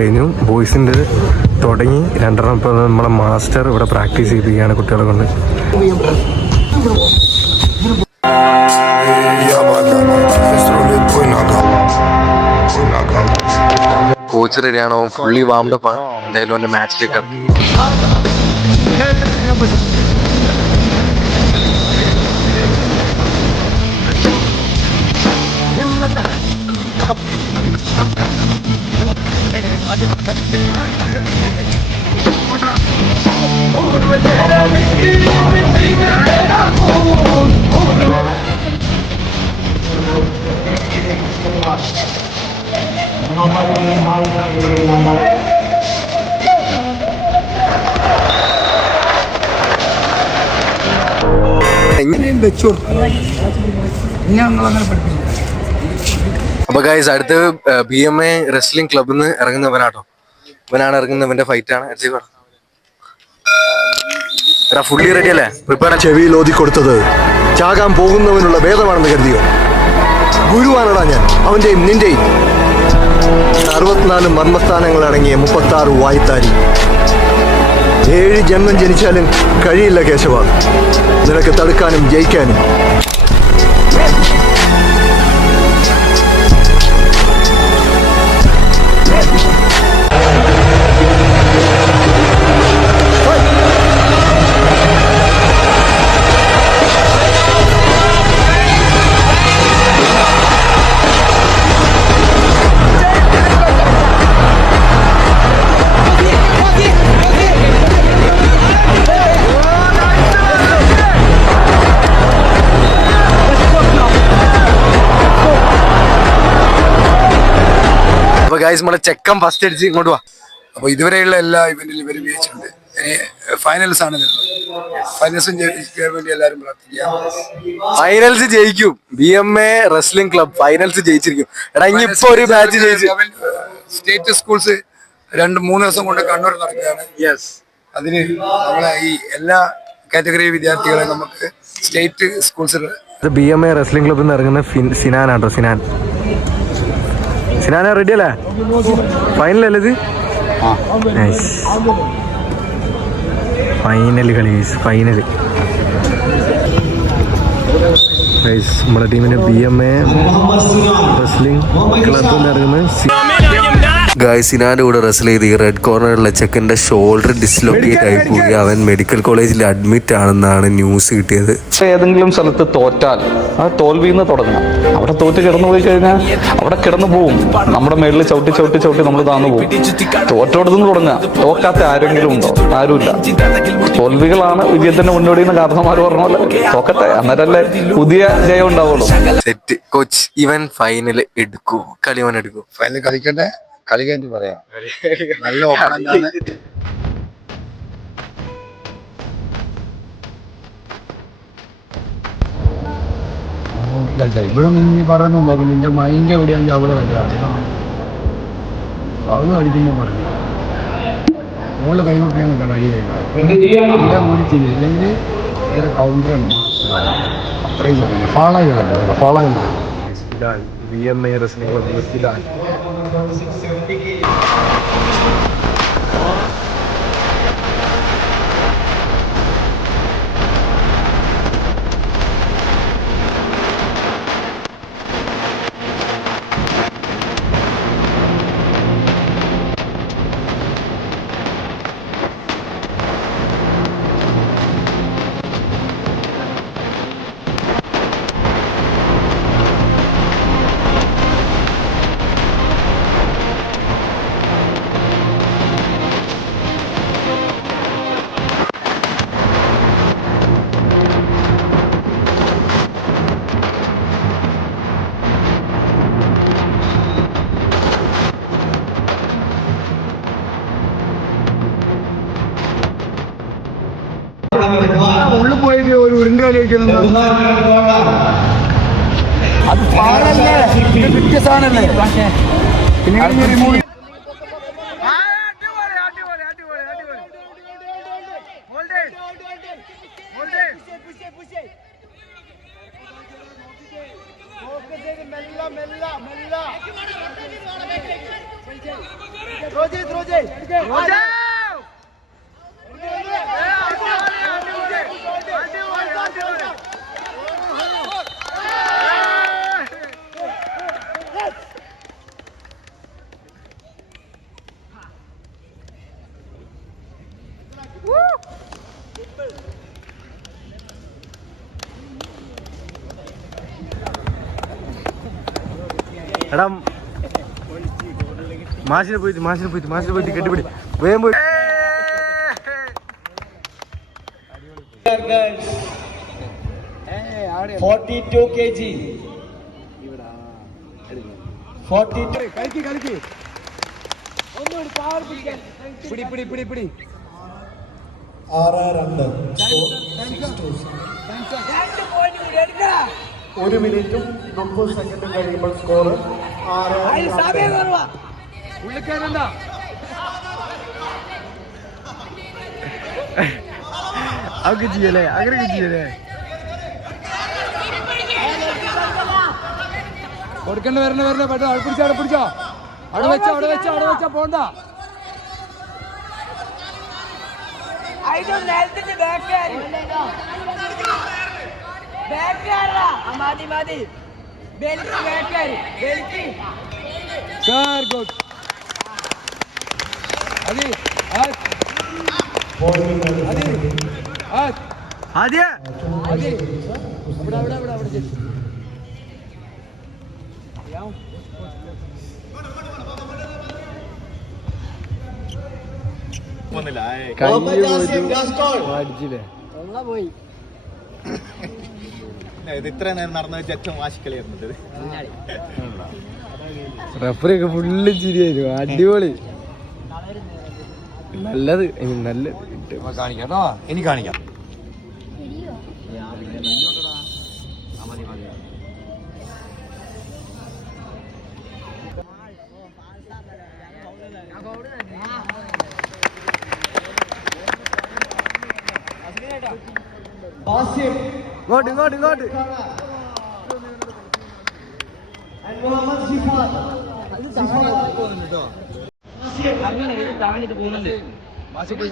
കഴിഞ്ഞു. ബോയ്സിൻ്റെ തുടങ്ങി രണ്ടെണ്ണം. ഇപ്പോൾ നമ്മളെ മാസ്റ്റർ ഇവിടെ പ്രാക്ടീസ് ചെയ്യിപ്പിക്കുകയാണ് കുട്ടികളെ കൊണ്ട്. കോച്ച് റെഡിയാണോ? ഫുള്ളി വാംഡപ്പ് ആണ്. എന്തായാലും അവൻ്റെ മാച്ചിലേക്ക് ഇറക്കി. അപ്പൊ ഗൈസ്, അടുത്ത് BMA റെസ്ലിംഗ് ക്ലബിൽ നിന്ന് ഇറങ്ങുന്നവനാട്ടോ. ഇവനാണ് ഇറങ്ങുന്നവന്റെ ഫൈറ്റ് ആണ്. ഫുള്ളി റെഡി അല്ലേ? പ്രിപ്പയർ. ചെവിയിൽ ഓതി കൊടുത്തത് ചാകാൻ പോകുന്നവനുള്ള വേദമാണെന്ന് കരുതിയോ? ഗുരുവാനടാ ഞാൻ, അവന്റെയും നിന്റെയും. 64 മർമ്മസ്ഥാനങ്ങൾ അടങ്ങിയ 36 വായ്ത്താരി. 7 ജന്മം ജനിച്ചാലും കഴിയില്ല കേശവ നിനക്ക് തടുക്കാനും ജയിക്കാനും. ഗൈസ്, നമ്മളെ ചെക്കൻ ഫസ്റ്റ് അടിച്ച് ഇങ്ങോട്ട് വാ. അപ്പോൾ ഇതുവരെയുള്ള എല്ലാ ഇവന്റിലും ഇവർ വിജയിച്ചിട്ടുണ്ട്. ഫൈനൽസ് ആണ് ഫൈനൽസും ജയിക്കാൻ വേണ്ടി എല്ലാവരും പ്രാർത്ഥിക്കുക. ഫൈനൽസ് ജയിക്കും. BMA റെസ്ലിംഗ് ക്ലബ് ഫൈനൽസ് ജയിച്ചിരിക്കും. എടാ, ഇനിയിപ്പോ ഒരു മാച്ച് ജയിച്ചു. സ്റ്റേറ്റ് സ്കൂൾസ് 2-3 ദിവസം കൊണ്ട് കണ്ണൂർ നടക്കുകയാണ്. അതിന് നമ്മളെ ഈ എല്ലാ കാറ്റഗറി വിദ്യാർത്ഥികളെ നമുക്ക് സ്റ്റേറ്റ് സ്കൂൾസ്. BMA റെസ്ലിംഗ് ക്ലബിൽ നിന്ന് ഇറങ്ങുന്ന സിനാനാട്ടോ. സിനാന റെഡി അല്ലേ? ഫൈനലല്ലേ ഇത്? ഫൈനല് കളി. ഫൈനല് നമ്മുടെ ടീമിന് BMA റെസ്ലിംഗ് ക്ലബിൽ ഇറങ്ങുന്ന സിനാന്റെ കൂടെ റെസ്ൽ ചെയ്ത് ഈ റെഡ് കോർണറിലെ ചെക്കൻ്റെ ഷോൾഡർ ഡിസ്ലൊക്കേറ്റ് ആയി പോയി. അവൻ മെഡിക്കൽ കോളേജിൽ അഡ്മിറ്റ് ആണെന്നാണ് ന്യൂസ് കിട്ടിയത്. ഏതെങ്കിലും സ്ഥലത്ത് തോറ്റാൽ ആ തോൽവിന്ന് തുടങ്ങണം. അവിടെ തോറ്റ് കിടന്നു പോയി കഴിഞ്ഞാൽ അവിടെ കിടന്നു പോവും. നമ്മുടെ മേളിൽ ചവിട്ടി നമ്മൾ താന്നു പോകും. തോറ്റോടത്തുനിന്ന് തുടങ്ങുക. തോക്കാത്ത ആരെങ്കിലും ഉണ്ടോ? ആരുമില്ല. തോൽവികളാണ് വിജയത്തിന്റെ മുന്നോടിയെന്ന് കാരണന്മാർ പറഞ്ഞ പോലെ തോക്കട്ടെ, അന്നേരല്ലേ പുതിയ ജയം ഉണ്ടാവുള്ളൂ. Set coach. ഇവൻ ഫൈനൽ എടുക്കൂ? കളി അവൻ എടുക്കൂ? ഫൈനൽ കളിക്കട്ടെ, കളി കഴിഞ്ഞ് പറയാം. നല്ല ഓപ്പണന്റാണ്. ഇവിടെ നീ പറയുന്നു നിന്റെ മൈൻഡ് എവിടെയാണെങ്കിൽ അവിടെ വല്ലതാണ് അത് അടിക്കുമ്പോൾ പറഞ്ഞു മോള് കൈകൊട്ടിയാണ് കഴിയുക ഇല്ലെങ്കിൽ കൗണ്ടർ അത്രയും ഫാളോ BMA റെസ്ലിംഗ് ക്ലബ്. ഉള്ളിൽ പോയിട്ട് ഒരു ഉരുണ്ട് കളി കളിക്കുന്നത് അത് പാടല്ലേ, വ്യത്യസ്തമാണല്ലേ. പിന്നെ എടാ മാഷിനെ പോയിട്ട് കെട്ടിപ്പിടി വേഗം പോയി. Girls, 42 kg. 42. കളിക്ക് പിടി 6-2. 1 മിനിറ്റും 30 സെക്കൻഡും കഴിയുമ്പോൾ സ്കോർ 6-2. ഉള്ളിക്കാരണ്ട അവർക്ക് ചെയ്യല്ലേ അങ്ങനെയൊക്കെ ചെയ്യല്ലേ. കൊടുക്കണ്ട വരണ പെട്ടോ അവിടെ പിടിച്ചോ അവിടെ വെച്ചാ പോണ്ട. ആദ്യ അടിച്ചില്ലേ ഇത് ഇത്ര നേരം നടന്ന വെച്ച് ഏറ്റവും വാശിക്കളിയായിരുന്നത്. റഫറി ഒക്കെ ഫുള്ള് ചിരിയായിരുന്നു. അടിപൊളി നല്ലത് കാണിക്കാട്ടോ ഇനി കാണിക്കാം. ഇങ്ങോട്ട് മാസി പോയി